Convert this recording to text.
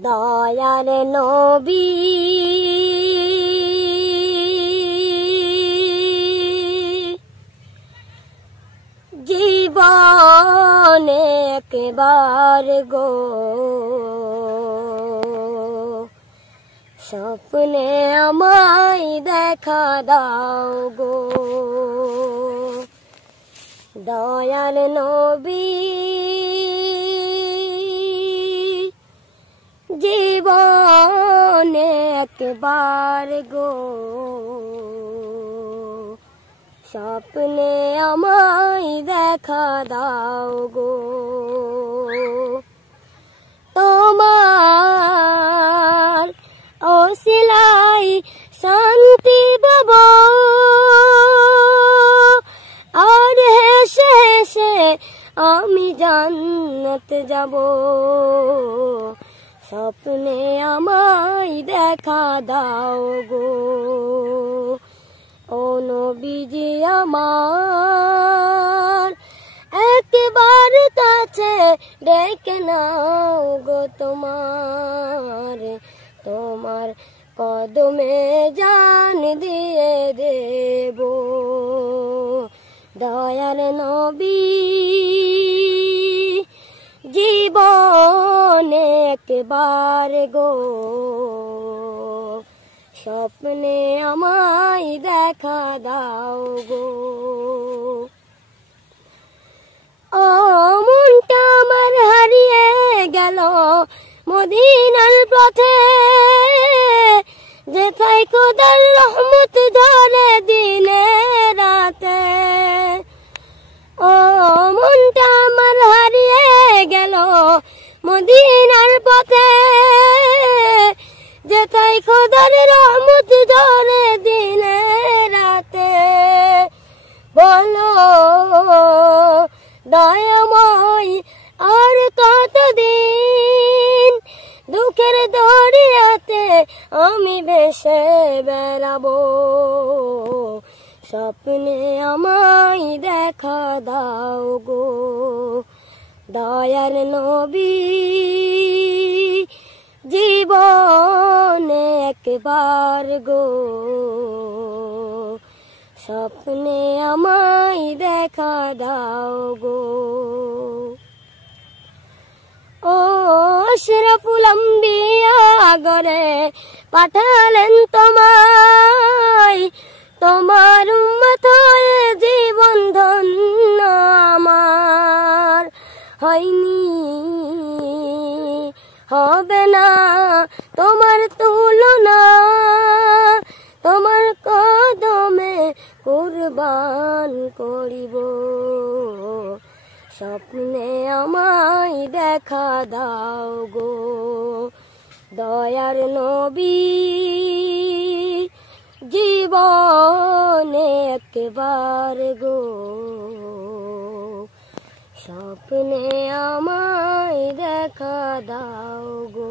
দয়ার নবী জীবনে একবার গো স্বপ্নে আমায় দেখা দাও গো দয়াল নবী জীবনে একবার গো স্বপ্নে আমায় দেখা দাও গো তোমার ওসিলায় শান্তি পাবো আর হেসে হেসে আমি জান্নাত যাব স্বপ্নে আমায় দেখা দাও গো ও নবীজি আমার একবার কাছে ডেকে নাও গো তোমার কদমে জান দিয়ে দেব দয়াল নবী জীবনে একবার গো স্বপ্নে আমায় দেখা দাও গো ও মনটা আমার হারিয়ে গেল মদিনার পথে যেথায় খোদার রহমত ধরে দিনে রাতে ও মনটা আমার হারিয়ে গেল মদিনার পথে যেথায় খোদার রহমত ধরে দিনে রাতে বলো দয়াময় আর কতদিন দুঃখের দরিয়াতে আমি ভেসে বেড়াবো স্বপ্নে আমায় দেখা দাও গো দয়ার নবী জীবনে একবার গো স্বপ্নে আমায় দেখা দাও গো ও আশরাফুল আম্বিয়া গরে পাঠালেন তোমায় তোমার উম্মত হয়ে জীবন ধন্য আমার হয়নি হবে না তোমার তুলনা তোমার কদমে কুরবান করিব স্বপ্নে আমায় দেখা দাও গো দয়ার নবী জীবনে একবার গো স্বপ্নে আমায় দেখা দাও গো।